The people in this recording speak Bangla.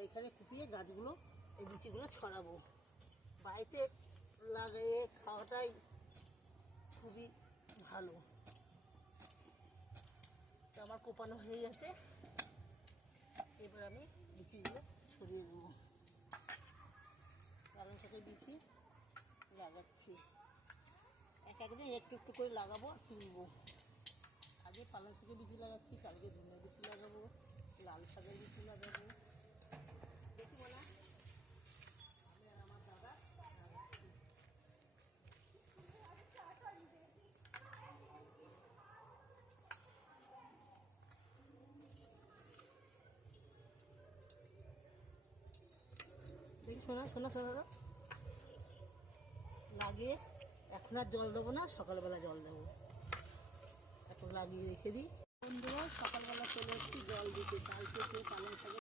তাই এখানে কুপিয়ে গাছগুলো এই বিচিগুলো ছড়াবো। বাড়িতে লাগিয়ে খাওয়াটাই খুবই ভালো। তো আমার কোপানো হয়ে গেছে, এবার আমি বিচিগুলো ছড়িয়ে দেবো। পালং শাকের বিচি লাগাচ্ছি, এক একদিন একটু একটু করে লাগাবো আর তুলবো। আগে পালং শাকের বিচি লাগাচ্ছি, কালকে ধনিয়া বিচি লাগাবো, লাল শাকের বিচি লাগাবো। দেখবো না আমি আর আমার দাদা লাগাচ্ছি। দেখি শোনা শোনা শোনা লাগিয়ে এখন আর জল দেবো না, সকালবেলা জল দেবো। এখন লাগিয়ে রেখে দিই। বন্ধুরা সকালবেলা চলে এসেছি জল দিতে, কালকে পালং শাকের